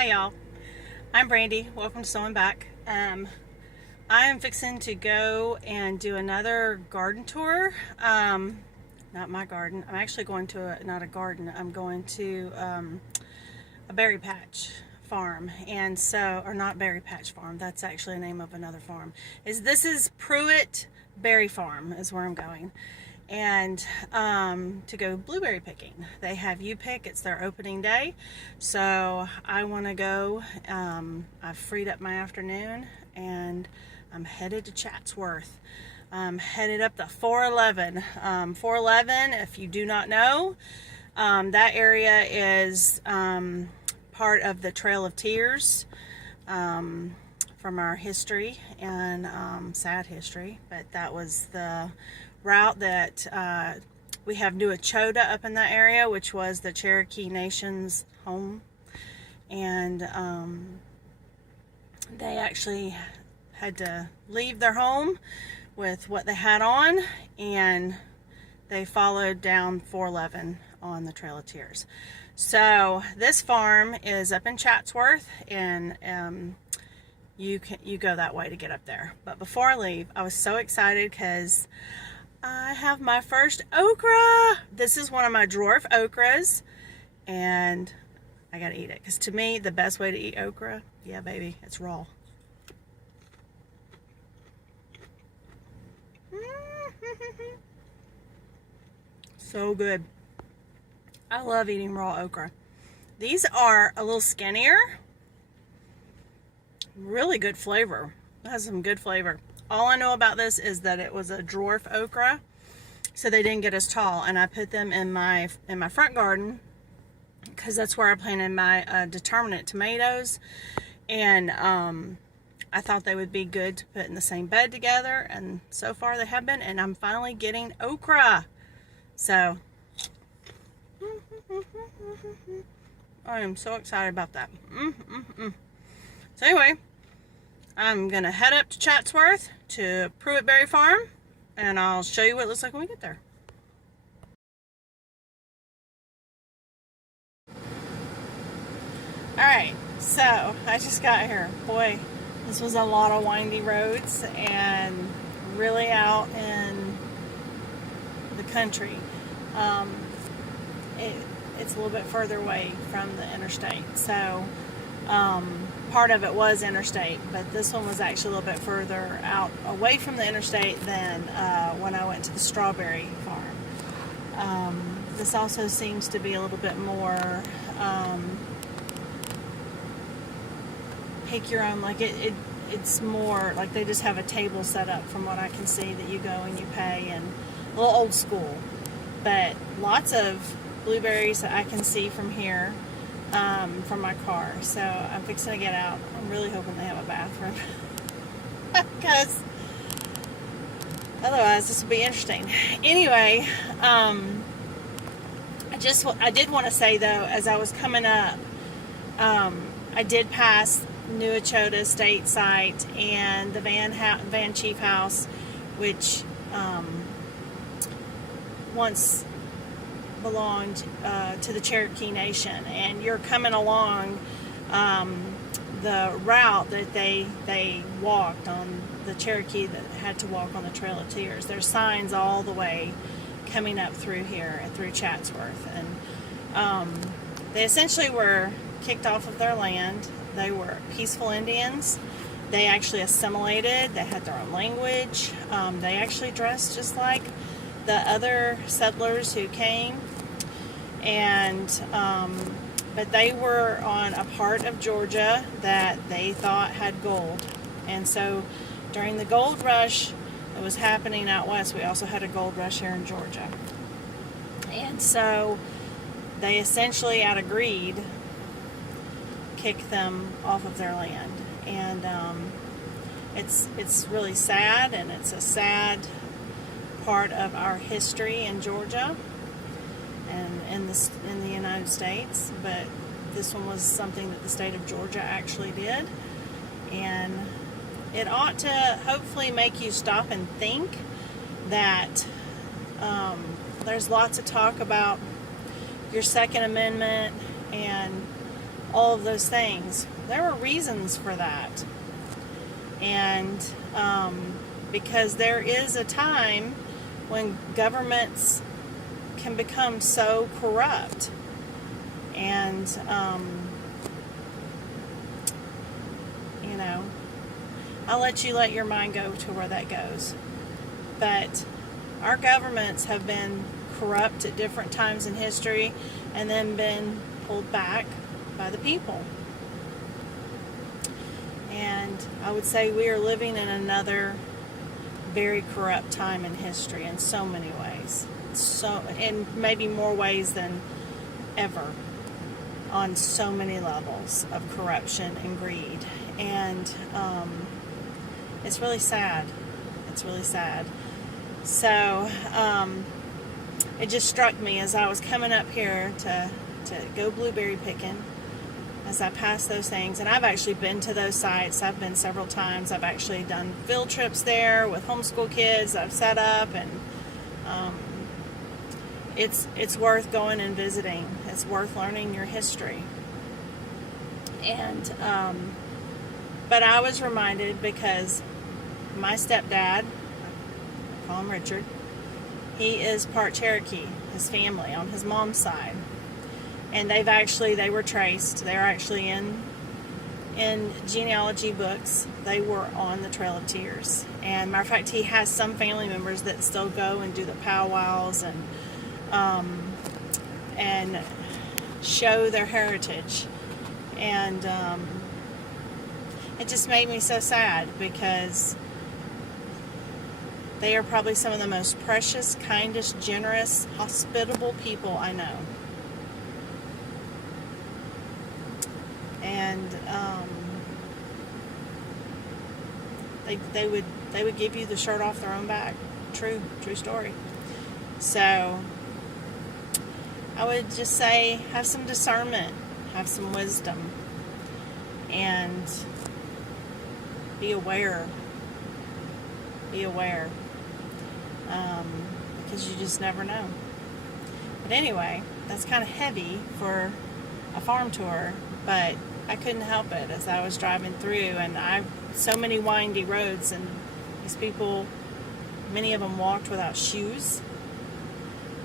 Hi y'all, I'm Brandy. Welcome to Sewing Back. I am fixing to go and do another garden tour. Not my garden. I'm actually going to not a garden. I'm going to a berry patch farm, and so, or not berry patch farm. That's actually the name of another farm. This is Pruitt Berry Farm is where I'm going. And to go blueberry picking. They have U-Pick. It's their opening day, so I want to go. I've freed up my afternoon and I'm headed to Chatsworth. I'm headed up the 411. 411, if you do not know, that area is part of the Trail of Tears from our history and sad history, but that was the route that we have New Echota up in that area, which was the Cherokee Nation's home, and they actually had to leave their home with what they had on, and they followed down 411 on the Trail of Tears. So this farm is up in Chatsworth, and you go that way to get up there. But before I leave, I was so excited because I have my first okra. This is one of my dwarf okras, and I gotta eat it because to me the best way to eat okra, yeah baby, it's raw. So good. I love eating raw okra. These are a little skinnier. Really good flavor. It has some good flavor. All I know about this is that it was a dwarf okra, so they didn't get as tall, and I put them in my front garden because that's where I planted my determinate tomatoes, and I thought they would be good to put in the same bed together, and so far they have been, and I'm finally getting okra. So I am so excited about that. So anyway, I'm going to head up to Chatsworth to Pruitt Berry Farm, and I'll show you what it looks like when we get there. Alright, so I just got here. Boy, this was a lot of windy roads and really out in the country. It's a little bit further away from the interstate, so part of it was interstate, but this one was actually a little bit further out away from the interstate than when I went to the strawberry farm. This also seems to be a little bit more pick your own, like it's more like they just have a table set up from what I can see that you go and you pay, and a little old school, but lots of blueberries that I can see from here. From my car, so I'm fixing to get out. I'm really hoping they have a bathroom because otherwise this will be interesting. Anyway, I did want to say though, as I was coming up, I did pass New Echota State Site and the Van Chief House, which once belonged to the Cherokee Nation, and you're coming along the route that they walked on, the Cherokee that had to walk on the Trail of Tears. There's signs all the way coming up through here, through Chatsworth, and they essentially were kicked off of their land. They were peaceful Indians. They actually assimilated. They had their own language. They actually dressed just like the other settlers who came, and but they were on a part of Georgia that they thought had gold, and so during the gold rush that was happening out west, we also had a gold rush here in Georgia, and so they essentially out of greed kicked them off of their land, and it's really sad, and it's a sad part of our history in Georgia and in the United States, but this one was something that the state of Georgia actually did, and it ought to hopefully make you stop and think that there's lots of talk about your Second Amendment and all of those things. There were reasons for that. And because there is a time when governments can become so corrupt. And, you know, I'll let you let your mind go to where that goes. But our governments have been corrupt at different times in history and then been pulled back by the people. And I would say we are living in another very corrupt time in history in so many ways. So, in maybe more ways than ever, on so many levels of corruption and greed. And it's really sad. It's really sad. So it just struck me as I was coming up here to go blueberry picking, as I passed those things. And I've actually been to those sites. I've been several times. I've actually done field trips there with homeschool kids. I've set up, and it's worth going and visiting. It's worth learning your history. And but I was reminded, because my stepdad, I call him Richard, he is part Cherokee, his family on his mom's side. And they were traced. They're actually in genealogy books. They were on the Trail of Tears. And matter of fact, he has some family members that still go and do the powwows and show their heritage. And it just made me so sad, because they are probably some of the most precious, kindest, generous, hospitable people I know. And they would give you the shirt off their own back. True story. So I would just say, have some discernment, have some wisdom, and be aware. Because you just never know. But anyway, that's kind of heavy for a farm tour, but I couldn't help it as I was driving through, and so many windy roads, and these people, many of them walked without shoes,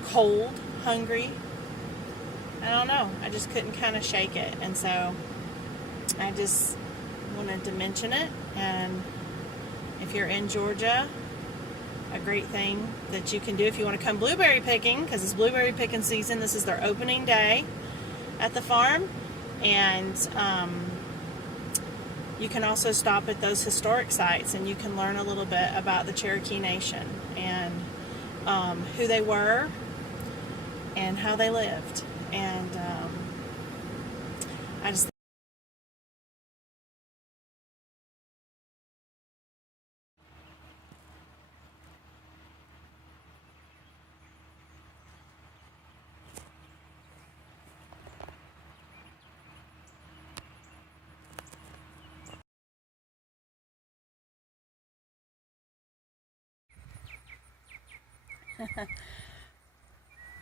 cold, hungry. I don't know, I just couldn't kind of shake it. And so I just wanted to mention it. And if you're in Georgia, a great thing that you can do if you want to come blueberry picking, because it's blueberry picking season. This is their opening day at the farm. And you can also stop at those historic sites, and you can learn a little bit about the Cherokee Nation and who they were and how they lived. And I just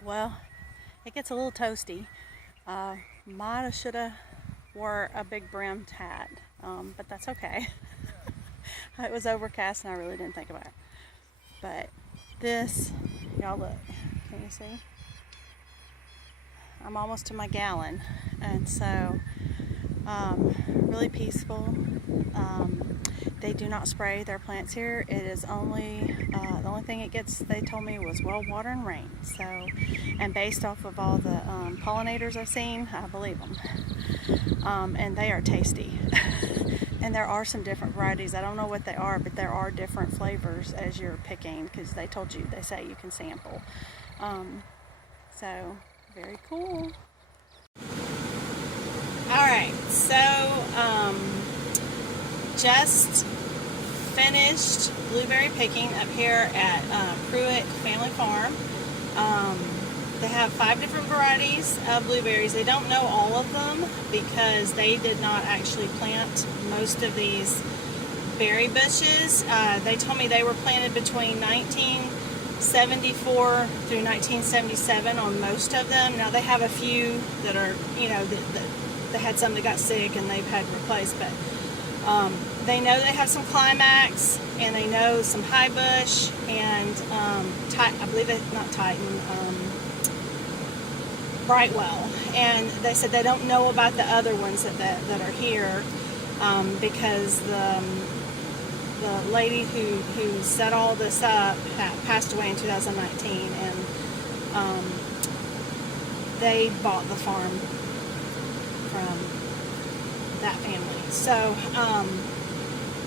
well, it gets a little toasty. Mighta shoulda wore a big brimmed hat, but that's okay. It was overcast and I really didn't think about it. But this, y'all look, can you see? I'm almost to my gallon, and so really peaceful. They do not spray their plants here. It is only the only thing it gets, they told me, was well water and rain. So, and based off of all the pollinators I've seen, I believe them. And they are tasty. And there are some different varieties. I don't know what they are, but there are different flavors as you're picking, because they say you can sample. So very cool. Alright, so just finished blueberry picking up here at Pruitt Family Farm. They have 5 different varieties of blueberries. They don't know all of them because they did not actually plant most of these berry bushes. They told me they were planted between 1974 through 1977 on most of them. Now they have a few that are, you know, that they had some that got sick and they've had replaced, but they know they have some Climax, and they know some High Bush, and I believe it's not Titan, Brightwell. And they said they don't know about the other ones that are here, because the lady who set all this up passed away in 2019, and they bought the farm from that family. So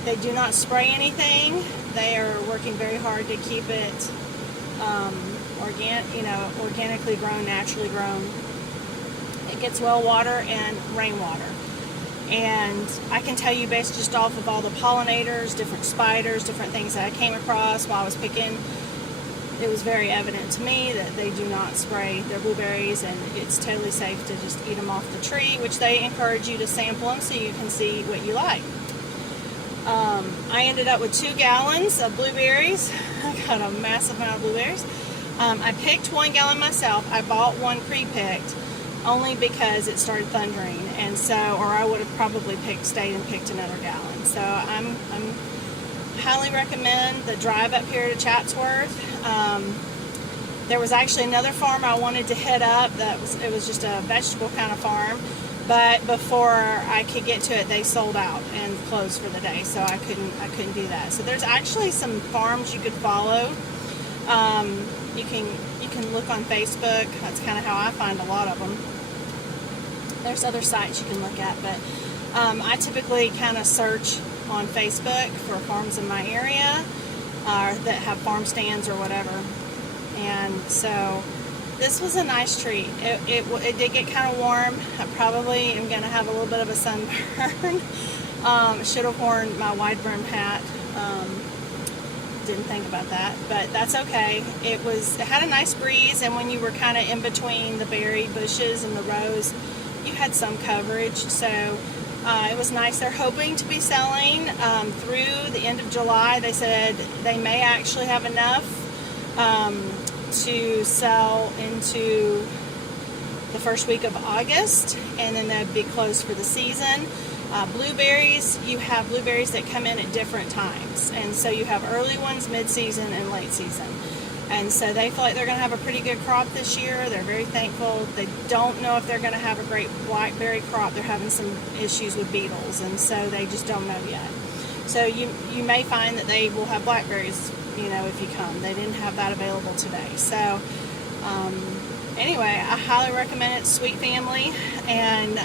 they do not spray anything. They are working very hard to keep it organically grown, naturally grown. It gets well water and rainwater. And I can tell you, based just off of all the pollinators, different spiders, different things that I came across while I was picking, it was very evident to me that they do not spray their blueberries, and it's totally safe to just eat them off the tree, which they encourage you to sample them so you can see what you like. I ended up with 2 gallons of blueberries. I got a massive amount of blueberries. I picked 1 gallon myself. I bought one pre-picked only because it started thundering, and so, or I would have probably stayed and picked another gallon. So I'm highly recommend the drive up here to Chatsworth. There was actually another farm I wanted to hit up. It was just a vegetable kind of farm, but before I could get to it, they sold out and closed for the day, so I couldn't do that. So there's actually some farms you could follow. You can look on Facebook. That's kind of how I find a lot of them. There's other sites you can look at, but I typically kind of search on Facebook for farms in my area that have farm stands or whatever. And so this was a nice treat. It did get kind of warm. I probably am going to have a little bit of a sunburn. Should have worn my wide brim hat. Didn't think about that, but that's okay. It had a nice breeze, and when you were kind of in between the berry bushes and the rows, you had some coverage, so it was nice. They're hoping to be selling through the end of July. They said they may actually have enough to sell into the first week of August, and then they'd be closed for the season. Blueberries, you have blueberries that come in at different times, and so you have early ones, mid-season, and late season. And so they feel like they're going to have a pretty good crop this year. They're very thankful. They don't know if they're going to have a great blackberry crop. They're having some issues with beetles, and so they just don't know yet. So you may find that they will have blackberries, if you come. They didn't have that available today. So anyway, I highly recommend it. Sweet family, and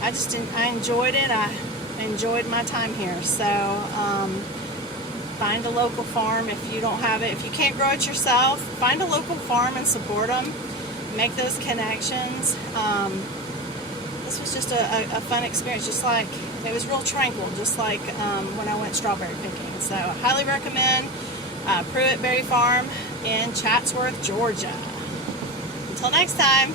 I enjoyed it. I enjoyed my time here. So find a local farm if you don't have it. If you can't grow it yourself, find a local farm and support them. Make those connections. This was just a fun experience. Just like, it was real tranquil, just like when I went strawberry picking. So I highly recommend Pruitt Berry Farm in Chatsworth, Georgia. Until next time.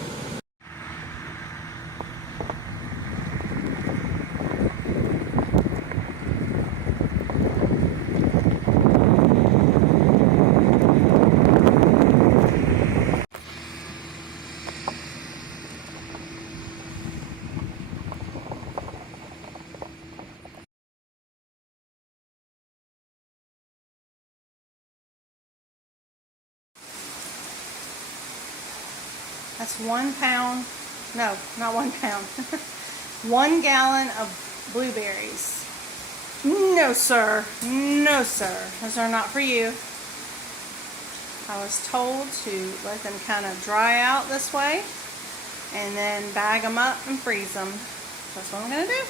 That's 1 pound, no, not 1 pound, 1 gallon of blueberries. No, sir. No, sir. Those are not for you. I was told to let them kind of dry out this way and then bag them up and freeze them. That's what I'm going to do.